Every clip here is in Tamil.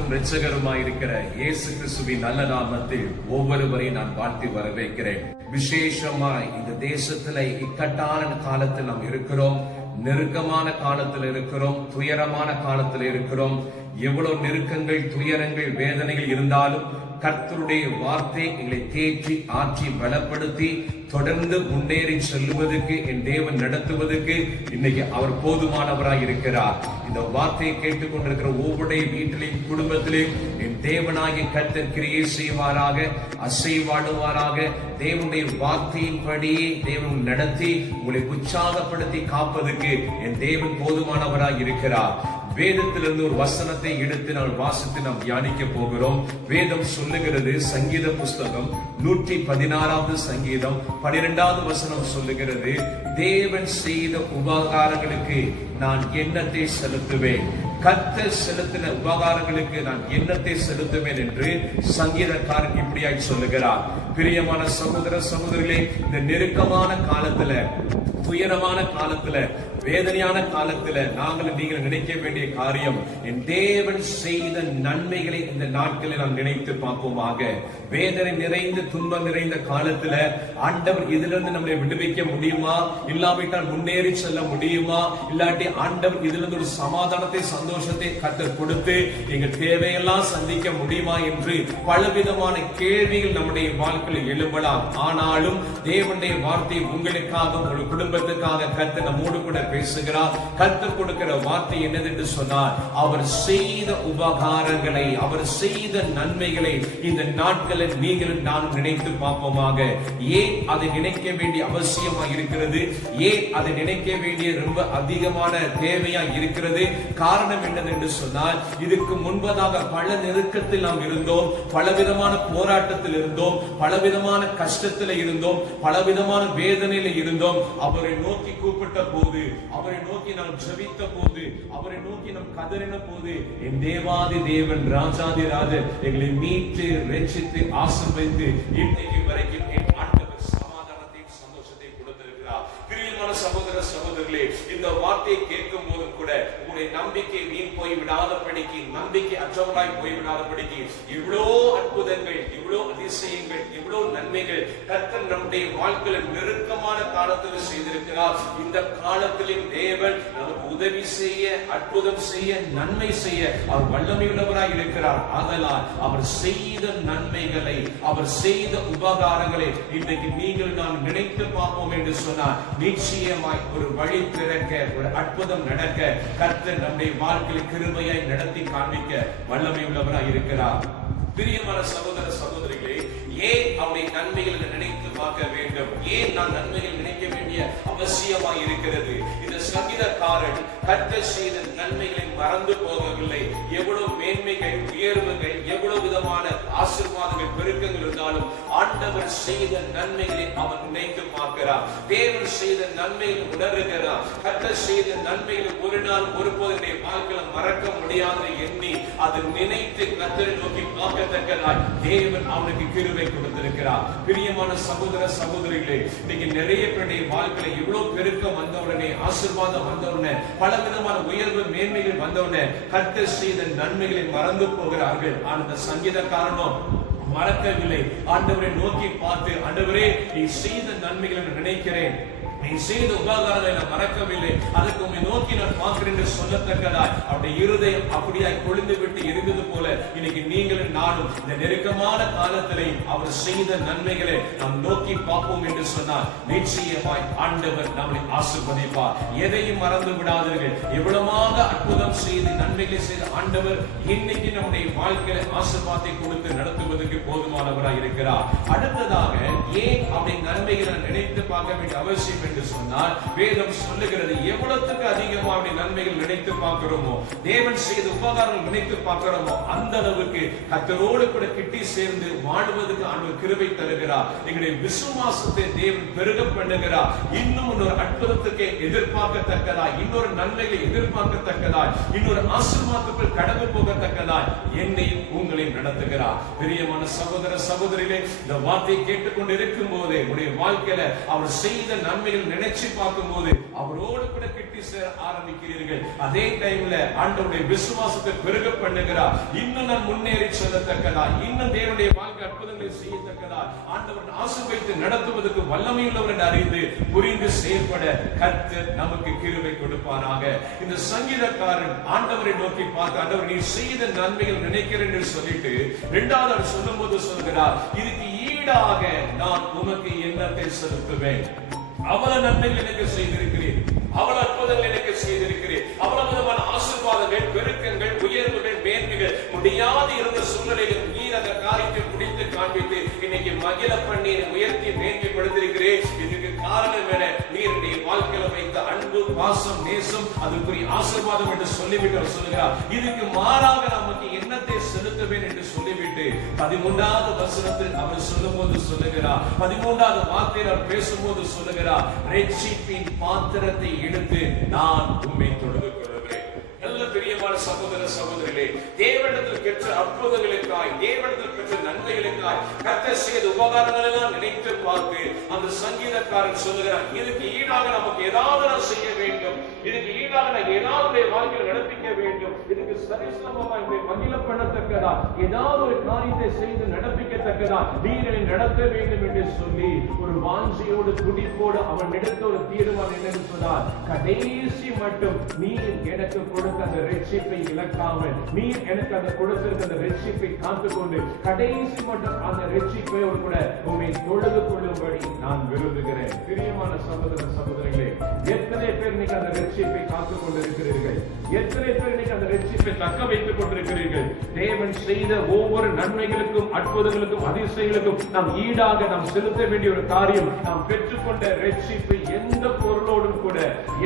இரட்சகருமாயிருக்கிற இயேசு கிறிஸ்துவின் நல்ல நாமத்தில் ஒவ்வொருவரையும் நான் வாழ்த்தி வரவேற்கிறேன். விசேஷமாய் இந்த தேசத்துல இக்கட்டான காலத்தில் நாம் இருக்கிறோம், நெருக்கமான காலத்தில் இருக்கிறோம், துயரமான காலத்தில் இருக்கிறோம். எவ்வளவு நெருக்கங்கள், துயரங்கள், வேதனைகள் இருந்தாலும் கர்த்தருடைய வார்த்தை எங்களை தேற்றி ஆற்றி பலப்படுத்தி தொடர்ந்து முன்னேறி செல்லுவதற்கு என் தேவன் நடத்துவதற்கு இன்னைக்கு அவர் போதுமானவராய் இருக்கிறார். இந்த வார்த்தையை கேட்டுக்கொண்டிருக்கிற ஒவ்வொரு வீட்டிலையும் குடும்பத்திலையும் என் தேவனாகிய கர்த்தர் கிரியை செய்வாராக, அசைவாடுவாராக. தேவனுடைய வார்த்தையின்படி தேவன் நடத்தி உங்களை உற்சாகப்படுத்தி காப்பதற்கு என் தேவன் போதுமானவராய் இருக்கிறார். வேதத்திலிருந்து ஒரு வசனத்தை எடுத்து நாம் வாசித்து நாம் தியானிக்க போகிறோம். வேதம் சொல்லுகிறது, சங்கீத புஸ்தகம் 116வது சங்கீதம் 12வது வசனம் சொல்லுகிறது, தேவன் செய்த உபகாரங்களுக்கு நான் எண்ணத்தை செலுத்துவேன், கர்த்தர் செலுத்தின உபகாரங்களுக்கு நான் எண்ணத்தை செலுத்துவேன் என்று சங்கீதக்காரன் இப்படியாய் சொல்லுகிறார். பிரியமான சகோதர சகோதரிகளே, இந்த நெருக்கமான காலத்துல, துயரமான காலத்துல, வேதனையான காலத்துல நாங்கள் நீங்கள் நினைக்க வேண்டிய காரியம், என் தேவன் செய்த நன்மைகளை இந்த நாட்களில் நாம் நினைத்து பார்ப்போமாக. வேதனை நிறைந்த துன்பம் நிறைந்த காலத்துல ஆண்டவர் இதிலிருந்து நம்மளை விடுவிக்க முடியுமா? இல்லாவிட்டால் முன்னேறி செல்ல முடியுமா? இல்லாட்டி ஆண்டவர் இதிலிருந்து ஒரு சமாதானத்தை, சந்தோஷத்தை கர்த்தர் கொடுத்து எங்கள் தேவையெல்லாம் சந்திக்க முடியுமா என்று பலவிதமான கேள்விகள் நம்முடைய வாழ்க்கையில் எழும்பலாம். ஆனாலும் தேவனுடைய வார்த்தை உங்களுக்காக, உங்கள் குடும்பத்துக்காக கர்த்தர் நம்மோடு கூட பேசுகிறார். கர்த்தர் கொடுக்கிற வார்த்தை என்னது என்று சொன்னார், அவர் செய்த உபகாரங்களை, அவர் செய்த நன்மைகளை இந்த நாட்களில் நீங்களும் நானும் நினைத்து பார்ப்போமாக. ஏன் அதை நினைக்க வேண்டிய அவசியமா இருக்கிறது? ஏன் அதை நினைக்க வேண்டிய ரொம்ப அதிகமான தேவையா இருக்கிறது? காரணம் என்னது என்று சொன்னால், இதுக்கு முன்பதாக பல நெருக்கத்தில் நாம் இருந்தோம், பலவிதமான போராட்டத்தில் இருந்தோம், பலவிதமான கஷ்டத்தில் இருந்தோம், பலவிதமான வேதனையில் இருந்தோம். அவரை நோக்கி கூப்பிட்ட போது, அவரை நோக்கி நாம் ஜெபித்த போது, அவரை நோக்கி நாம் கதறின போது, என் தேவாதி தேவன், ராஜாதி ராஜன் எங்களை மீட்டு ரட்சித்து ஆசீர்வதித்து இன்னைக்கு வரைக்கும் என் ஆண்டவர் சமாதானத்தையும் சந்தோஷத்தையும் கொடுத்திருக்கிறார். பிரியமான சகோதர சகோதரர்களே, இந்த வார்த்தையை கேட்கும் போதும் கூட உங்களுடைய நம்பிக்கை வீண் போய் விடாதபடிக்கு, நம்பிக்கை அற்றவராய் போய்விடாதபடிக்கு இவ்வளோ அற்புதங்கள், இவ்வளோ அதிசயங்கள், இவ்வளோ நன்மைகள் கர்த்தர் நம்முடைய வாழ்க்கையில் நெருக்கமான காலத்தில் செய்திருக்கிறார். இந்த காலத்திலும் தேவன் நமக்கு உதவி செய்ய, அற்புதம் செய்ய, நன்மை செய்ய அவர் வல்லமையுள்ளவராய் இருக்கிறார். ஆதலால் அவர் செய்த நன்மைகளை, அவர் செய்த உபகாரங்களை இன்றைக்கு நீங்கள் நான் நினைத்து பார்ப்போம் என்று சொன்னார். நிச்சயமாய் ஒரு வழி திறக்க, ஒரு அற்புதம் நடக்க கர்த்தர் நம்முடைய வாழ்க்கையில் கிருபையாய் நடத்தி காண்பிக்க வல்லமை உள்ளவராய் இருக்கிறார். பிரியமான சகோதர சகோதரிகளே, ஏன் அவருடைய நன்மைகளை நினைத்து பார்க்க வேண்டும்? ஏன் நான் நன்மைகள் நினைக்க வேண்டிய அவசியமாய் இருக்கிறது? இந்த சங்கீதக்காரன் கர்த்தர் செய்த நன்மைகளை மறந்து போகவில்லை. எவ்வளவு மேன்மைகள், உயர்வுகள், எவ்வளவு விதமான ஆசீர்வாதங்கள், பெருக்கங்கள் இருந்தாலும் ஆண்டவர் செய்த நன்மைகளை அவன் நினைத்து பார்க்கிறார். தேவன் செய்த நன்மைகளை உணர்கிறார். கர்த்தர் செய்த நன்மைகளை ஒரு நாள் ஒருபோது வாழ்க்கையில் மறக்க முடியாத எண்ணி அதை நினைத்து கர்த்தரை நோக்கி பார்க்கத்தக்கதாய் தேவன் அவனுக்கு கிருபை கொடுத்திருக்கிறார். பிரியமான சகோதர சகோதரிகளே, இன்னைக்கு நிறைய பேருடைய வாழ்க்கையில இவ்வளவு பெருக்கம் வந்தவுடனே, ஆசீர்வாதம் வந்தவுடனே, பல விதமான உயர்வு மேன்மைகள் வந்தவுடனே கர்த்தர் செய்த நன்மைகளை மறந்து போகிறார்கள். அந்த சங்கீதக்காரனும் மறக்கவில்லை. ஆண்டவரை நோக்கி பார்த்து, ஆண்டவரே நீ செய்த நன்மைகளை நினைக்கிறேன், நீ செய்த உபகாரங்களை நான் மறக்கவில்லை, அதுக்கு உண்மை நோக்கி நான் பார்க்கிறேன் என்று சொல்லத்தக்கதாய் அவருடைய இருதயம் அப்படியாய் கொழுந்து விட்டு எரிந்தது போல இன்னைக்கு நீங்களும் நானும் இந்த நெருக்கமான காலத்திலே அவர் செய்த நன்மைகளை நாம் நோக்கி பார்ப்போம் என்று சொன்னால் நிச்சயமாய் ஆண்டவர் நம்மை ஆசீர்வதிப்பார். எதையும் மறந்து விடாதீர்கள். எவ்வளவாக அற்புதம் செய்து நன்மைகளை செய்த ஆண்டவர் இன்னைக்கு நம்முடைய வாழ்க்கையில ஆசீர்வாதத்தை கொடுத்து நடத்துவதற்கு போதுமானவராய் இருக்கிறார். அடுத்ததாக ஏன் அப்படி நன்மைகளை நினைத்து பார்க்க வேண்டிய அவசியம் என்று சொன்னால், வேதம் சொல்லுகிறது, எவ்வளவுக்கு அதிகமாக நன்மைகள் நினைத்து பார்க்கிறோமோ, தேவன் செய்த உபகாரங்கள் நினைத்து பார்க்கிறோமோ, அந்த அளவுக்கு கர்த்தரோடு கூட கிட்டி சேர்ந்து வாழ்வதற்கு ஆண்டவர் கிருபை தருகிறார். எங்களுடைய விசுவாசத்தை தேவன் பெருக பண்ணுகிறார். இன்னும் ஒரு அற்புதத்துக்கு எதிர்பார்க்கத்தக்கதாய், இன்னொரு நன்மைகளை எதிர்பார்க்கத்தக்கதாய், இன்னொரு ஆசீர்வாதத்துக்குள் கடந்து போகத்தக்கதாய் என்னையும் உங்களையும் நடத்துகிறார். பிரியமான சகோதர சகோதரிகளே, இந்த வார்த்தையை கேட்டுக்கொண்டு இருக்கும் போதே உடைய வாழ்க்கையில அவர் செய்த நன்மைகள் நன்மைகள் நினைச்சு பார்க்கும் போது அவரோடு கூட கிட்டி சேர ஆரம்பிக்கிறீர்கள். அதே டைம்ல ஆண்டவருடைய விசுவாசத்தை பெருக பண்ணுகிறார். இன்னும் நான் முன்னேறி செல்லத்தக்கதா, இன்னும் தேவனுடைய வாழ்க்கை அற்புதங்களை செய்யத்தக்கதா, ஆண்டவர் ஆசீர்வதித்து நடத்துவதற்கு வல்லமையுள்ளவர் என்று அறிந்து புரிந்து செயல்பட கர்த்தர் நமக்கு கிருபை கொடுப்பாராக. இந்த சங்கீதக்காரன் ஆண்டவரை நோக்கி பார்த்து, ஆண்டவர் நீ செய்த நன்மைகள் நினைக்கிறேன் என்று சொல்லிட்டு இரண்டாவது அவர் சொல்லும் போது சொல்கிறார், இதுக்கு ஈடாக நான் உமக்கு என்னத்தை செலுத்துவேன். அவ்வளவு நன்மைகள் எனக்கு செய்திருக்கிறேன், அவ்வளவு அற்புதங்கள் எனக்கு செய்திருக்கிறேன், அவ்வளவு விதமான ஆசீர்வாதங்கள், பெருக்கங்கள், உயர்வுகள், மேன்மைகள் முடியாது இருந்த சூழ்நிலையில் நீர் அந்த காரியத்தை முடித்து காண்பித்து இன்னைக்கு மகிழ பண்ணி உயர்த்தி மேன்மைப்படுத்திருக்கிறேன். இதுக்கு காரணம் என நீருடைய வாழ்க்கையில வைத்த அன்பு, பாசம், நேசம், அதுக்குரிய ஆசீர்வாதம் என்று சொல்லிவிட்டு சொல்லுகிறார். இதுக்கு மாறாக நமக்கு என்னத்தை செலுத்துவேன் என்று சொல்லிவிட்டு 13வது வசனத்தில் அவர் சொல்லும் போது சொல்லுகிறார், 13வது வார்த்தையில் அவர் பேசும்போது சொல்லுகிறார், ரட்சிப்பின் பாத்திரத்தை எடுத்து நான் உம்மை தொழுது கொள்கிறேன். நல்ல பிரியமான சகோதர சகோதரிகளே, தேவனிடத்தில் பெற்ற அற்புதங்களுக்காய், தேவனிடத்தில் பெற்ற நன்மைகளுக்காய் கர்த்தர் செய்த உபகாரங்கள் எல்லாம் நினைத்து பார்த்து அந்த சங்கீதக்காரன் சொல்லுகிறார், இதுக்கு ஈடாக நமக்கு ஏதாவது நான் செய்ய வேண்டும், இதுக்கு ஈடாக நான் ஏதாவது வாழ்க்கையில் நடப்பிக்க வேண்டும், இதுக்கு சரிசமமாய் மகிழ பண்ணத்தக்கதா ஏதாவது ஒரு காரியத்தை செய்து நடப்பிக்கத்தக்கதா நீரை நடத்த வேண்டும் என்று சொல்லி ஒரு வாஞ்சியோடு துடிப்போடு அவன் எடுத்த ஒரு தீர்மானம் என்னன்னு சொன்னார், கடைசி மட்டும் நீர் எனக்கு கொடுத்த அந்த ரட்சிப்பை இழக்காமல், நீர் எனக்கு அந்த கொடுத்திருக்க அந்த ரட்சிப்பை காத்துக்கொண்டு கடைசி மட்டும் அந்த ரட்சிப்பை கூட உண்மை தொழுது கொள்ளும்படி நான் விரும்புகிறேன். பிரியமான சகோதர சகோதரிகளே, எத்தனை பேர் நீங்க அந்த ரட்சிப்பை காத்துக் கொண்டிருக்கிறீர்கள்? எத்தனை பேர் நீங்க அந்த ரட்சிப்பை தக்க வைத்துக் கொண்டிருக்கிறீர்கள்? தேவன் செய்த ஒவ்வொரு நன்மைகளுக்கும், அற்புதங்களுக்கும், அதிசயங்களுக்கும் நாம் ஈடாக நாம் செலுத்த வேண்டிய ஒரு காரியம், நாம் பெற்றுக்கொண்ட ரட்சிப்பை எந்த பொருளோடும் கூட,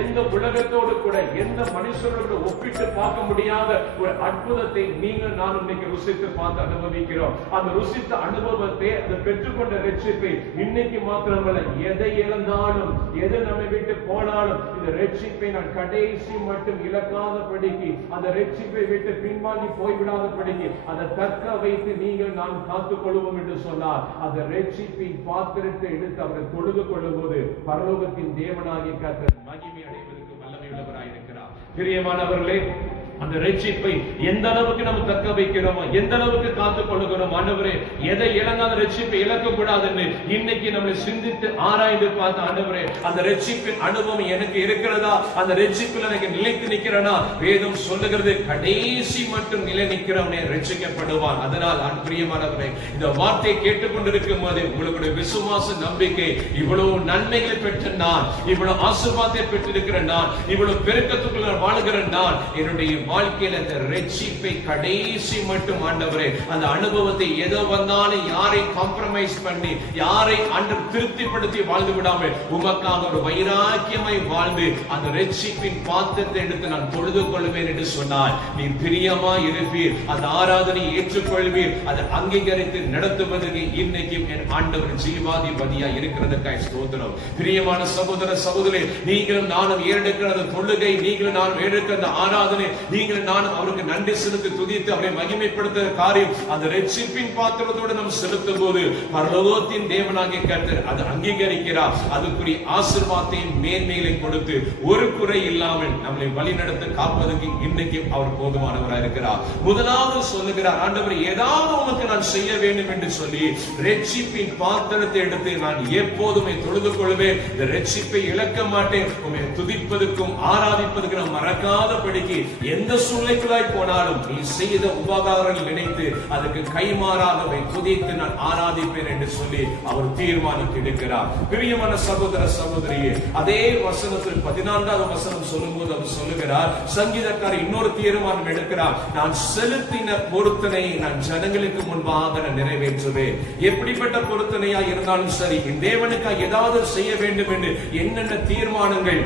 எந்த உலகத்தோடு கூட, எந்த மனுஷரோடு ஒப்பிட்டு பார்க்க முடியாத ஒரு அற்புதத்தை நீங்கள் நான் இன்னைக்கு ருசித்து பார்த்து அனுபவிக்கிறோம். அந்த ருசித்த அனுபவத்தை, அந்த பெற்றுக்கொண்ட ரட்சிப்பை இன்னைக்கு மாத்திரமல்ல, எதை இழந்தாலும், எது நம்மை விட்டு போனாலும் இந்த ரட்சிப்பை நான் கடைசி மட்டும் இழக்காதபடிக்கு, அந்த ரட்சிப்பை விட்டு பின்வாங்கி போய்விடாதபடிக்கு அதை தக்க வைத்து நீங்கள் நான் காத்துக் கொள்வோம் என்று சொன்னார். அந்த ரட்சிப்பின் பாத்திரத்தை எடுத்து அவரை தொழுது கொள்ளும் போது பரலோகத்தின் தேவனாகிய கர்த்தர் மகிமை அடைவதற்கு வல்லமையுள்ளவராயிருக்கிறார். பிரியமானவர்களே, அந்த ரட்சிப்பை எந்த அளவுக்கு நம்ம தக்க வைக்கிறோமோ, எந்த அளவுக்கு காத்துக் கொள்ளுகிறோம், ஆண்டவரே எதை இழங்காத ரட்சிப்பை இழக்க கூடாதுன்னு இன்னைக்கு நம்மளை சிந்தித்து ஆராய்ந்து பார்த்து, ஆண்டவரே அந்த ரட்சிப்பின் அனுபவம் எனக்கு இருக்கிறதா, அந்த ரட்சிப்பில் எனக்கு நிலைத்து நிற்கிறனா? வேதம் சொல்லுகிறது, கடைசி மட்டும் நிலை நிற்கிறவனே ரட்சிக்கப்படுவான். அதனால் பிரியமானவரே, இந்த வார்த்தையை கேட்டுக்கொண்டிருக்கும் போது உங்களுடைய விசுவாச நம்பிக்கை, இவ்வளவு நன்மைகளை பெற்ற நான், இவ்வளவு ஆசீர்வாதத்தை பெற்றிருக்கிற நான், இவ்வளவு பெருக்கத்துக்குள்ள வாழ்கிற நான், என்னுடைய வாழ்க்கையில அந்த ரட்சிப்பை கடைசி மட்டும் ஆண்டவரே அந்த அனுபவத்தை எதோ வந்தாலும் யாரை காம்ப்ரமைஸ் பண்ணி, யாரை ஆண்டவர் திருப்திப்படுத்தி வாழ்ந்து விடாமல் உமக்காக ஒரு வைராக்கியமாய் வாழ்ந்து அந்த ரட்சிப்பின் பாத்திரத்தை எடுத்து நான் தொழுது கொள்வேன் என்று சொன்னார். நீ பிரியமா இருப்பீர், அந்த ஆராதனை ஏற்றுக்கொள்வீர், அதை அங்கீகரித்து நடத்துவதற்கு இன்னைக்கும் என் ஆண்டவர் ஜீவாதிபதியா இருக்கிறதுக்காய் ஸ்தோத்திரம். பிரியமான சகோதர சகோதரி, நீங்களும் நானும் ஏறெடுக்கிற அந்த தொழுகை, நீங்களும் நானும் ஏறெடுக்கிற அந்த ஆராதனை, நீங்கள் நானும் அவருக்கு நன்றி செலுத்தி துதித்து அவரை மகிமைப்படுத்த காரியம் அந்த ரட்சிப்பின் பாத்திரத்தோடு நாம் செலுத்தும் போது பரலோகத்தின் தேவனாகிய கர்த்தர் அதை அங்கீகரிக்கிறார். அதுக்குரிய ஆசீர்வாதத்தையும் மேன்மைகளை கொடுத்து ஒரு குறை இல்லாமல் நம்மளை வழிநடத்த காப்பதற்கு இன்னைக்கு அவர் போதுமானவராக இருக்கிறார். முதலாவது சொல்லுகிறார், ஆண்டவர் ஏதாவது உனக்கு நான் செய்ய வேண்டும் என்று சொல்லி ரட்சிப்பின் பாத்திரத்தை எடுத்து நான் எப்போதுமே தொழுது கொள்வேன், இந்த ரட்சிப்பை இழக்க மாட்டேன், உண்மை துதிப்பதற்கும் ஆராதிப்பதற்கு நான் மறக்காதபடிக்கு எந்த சூழ்நிலைக்குள்ளாய் போனாலும் நீ செய்த உபகாரங்கள் நினைத்து அதுக்கு கைமாறாகவே துதித்து நான் ஆராதிப்பேன் என்று சொல்லி அவர் தீர்மானம் எடுக்கிறார். பிரியமான சகோதர சகோதரியே, அதே வசனத்தில் 14வது வசனம் சொல்லும் போது அவர் சொல்லுகிறார், சங்கீதக்காரர் இன்னொரு தீர்மானம் எடுக்கிறார், நான் செலுத்தின பொருத்தனை நான் ஜனங்களுக்கு முன்பாக நிறைவேற்றுவேன். எப்படிப்பட்ட பொருத்தனையா இருந்தாலும் சரி, தேவனுக்காக ஏதாவது செய்ய வேண்டும் என்று என்னென்ன தீர்மானங்கள்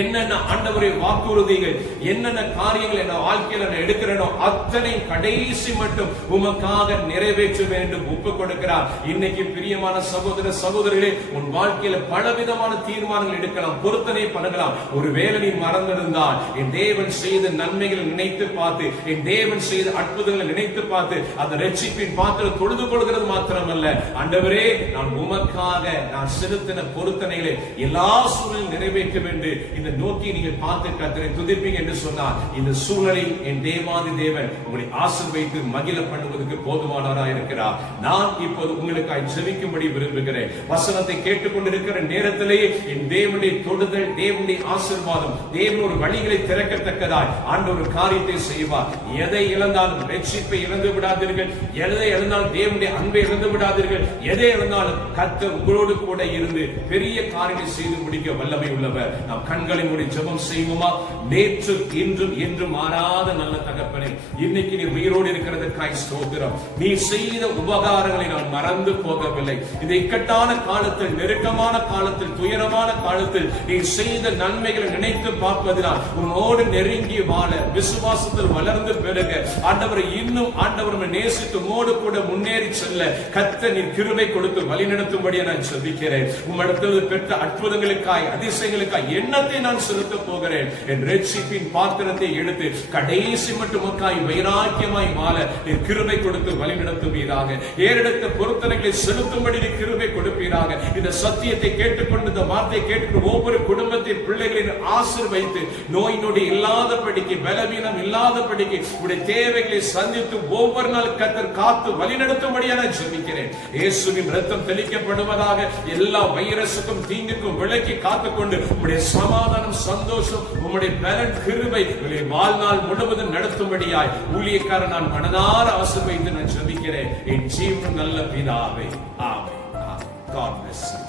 என்னென்ன ஆண்டவரை வாக்குறுதிகள், என்னென்ன காரியங்கள் என் வாழ்க்கையில நான் எடுக்கிறேனோ அத்தனை கடைசி மட்டும் உமக்காக நிறைவேற்ற வேண்டும் ஒப்பு கொடுக்கிறார். இன்னைக்கு பிரியமான சகோதர சகோதரிகளே, உன் வாழ்க்கையில பலவிதமான தீர்மானங்கள் எடுக்கலாம், பொருத்தனை பண்ணலாம். ஒருவேளை நீ மறந்திருந்தால் என் தேவன் செய்த நன்மைகளை நினைத்து பார்த்து, என் தேவன் செய்த அற்புதங்களை நினைத்து பார்த்து அந்த ரட்சிப்பின் பாத்திரம் தொழுது கொள்கிறது மாத்திரமல்ல, ஆண்டவரே நான் உமக்காக நான் செலுத்தின பொருத்தனைகளை எல்லா சூழலில் நிறைவேற்ற வேண்டும் இந்த நோக்கி நீங்கள் பார்த்து கர்த்தரை துதிப்பீங்க என்று சொன்னார். இந்த சூழலில் என் தேவாதி தேவன் உங்களை ஆசீர்வதித்து மகிழ பண்ணுவதற்கு போதுமானவராக இருக்கிறார். நான் இப்போது உங்களுக்காக ஜெபிக்கும்படி விரும்புகிறேன். வசனத்தை கேட்டுக்கொண்டிருக்கிற நேரத்திலேயே என் தேவனுடைய தொடுதல், தேவனுடைய ஆசீர்வாதம், தேவன் ஒரு வழிகளை திறக்கத்தக்கதாய் ஆண்டவர் ஒரு காரியத்தை செய்வார். எதை இழந்தாலும் ரட்சிப்பை இழந்து விடாதீர்கள், எதை இழந்தாலும் தேவனுடைய அன்பை இழந்து விடாதீர்கள். எதை இழந்தாலும் கர்த்தர் உங்களோடு கூட இருந்து பெரிய காரியங்களை செய்து முடிக்க வல்லமை உள்ளவர். நாம் கண்களை மூடி ஜெபம் செய்வோமா? நேற்று இன்றும் என்றும் மாறாத நல்ல தகப்பனே, இன்னைக்கு நீ உயிரோடு இருக்கிறதற்காய் ஸ்தோத்திரம். நீ செய்த உபகாரங்களை நான் மறந்து போகவில்லை. இந்த இக்கட்டான காலத்தில், நெருக்கமான காலத்தில், துயரமான காலத்தில் நீ செய்த நன்மைகளை நினைத்து பார்ப்பதினால் உன்னோடு நெருங்கி வாழ, விசுவாசத்தில் வளர்ந்து பெருக, ஆண்டவரை இன்னும் ஆண்டவரை நேசித்து உம்மோடு கூட முன்னேறி செல்ல கர்த்தர் நீர் கிருபை கொடுத்து வழிநடத்தும்படியா நான் ஜெபிக்கிறேன். உம்மிடத்தில் பெற்ற அற்புதங்களுக்காய், அதிசயங்களுக்காய் எண்ணத்தை நான் செலுத்த போகிறேன். என் ரட்சிப்பின் பாத்திரத்தை எடுத்து கடைசி மட்டும் உமக்காய் வைராக்கியமாய் வாழ நீர் கிருபை கொடுத்து வழிநடத்துவீராக. ஏறெடுத்த பொருத்தனைகளை செலுத்தும்படி நீர் கிருபை கொடுப்பீராக. இந்த சத்தியத்தை கேட்டுக்கொண்டு, இந்த வார்த்தை கேட்டுக்கொண்டு ஒவ்வொரு குடும்பத்தின் பிள்ளைகளின் ஆசீர்வதித்து, நோய் நொடி இல்லாதபடிக்கு, பலவீனம் இல்லாதபடிக்கு உடைய தேவைகளை சந்தித்து ஒவ்வொரு நாள் கர்த்தர் காத்து வழிநடத்தும்படியா நான் ஜெபிக்கிறேன். இயேசுவின் ரத்தம் தெளிக்கப்படுவதாக. எல்லா வைரஸுக்கும் தீங்குக்கும் விலக்கி காத்துக்கொண்டு உம்முடைய சமாதானம், சந்தோஷம், உம்முடைய பலன், கிருபை வாழ்நாள் முழுவதும் நடத்தும்படியாய் ஊழியக்காரன் நான் மனதார ஆசீர்வதித்து நான் ஜெபிக்கிறேன் என் ஜீவன் நல்ல பிதாவே. ஆமென். God bless you.